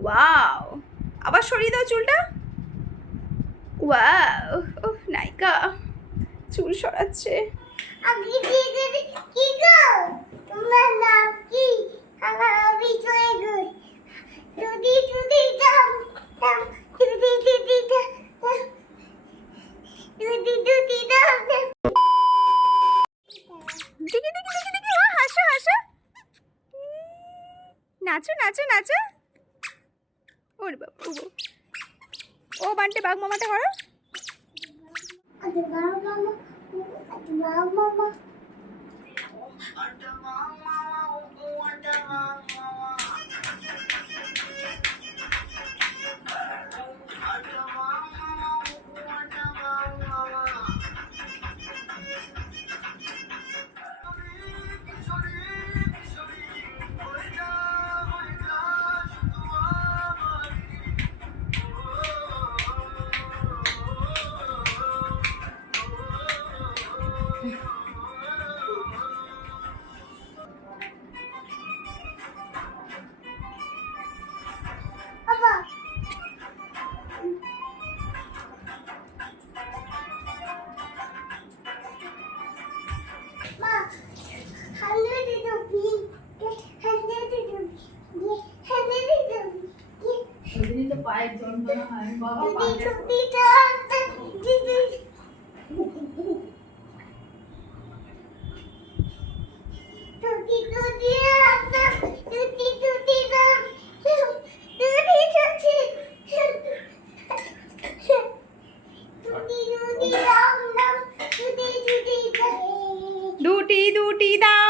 Wow আবার সরিয়ে দাও চুলটা ওয়াও ও নায়িকা চুল সরাচ্ছে নাচো নাচো নাচো ওর বাবা ও বান্টে বাঘ মামাটা করো মামা। সেদিনই তো পায়ের যন্ত্রণা হয় বাবা দুটি দুটি দাও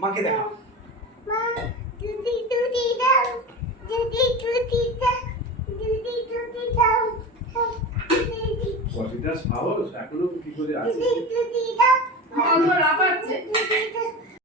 負けだよ。কফিটা সাহস এখনও কি করে আছে? আমার আপাচ্ছে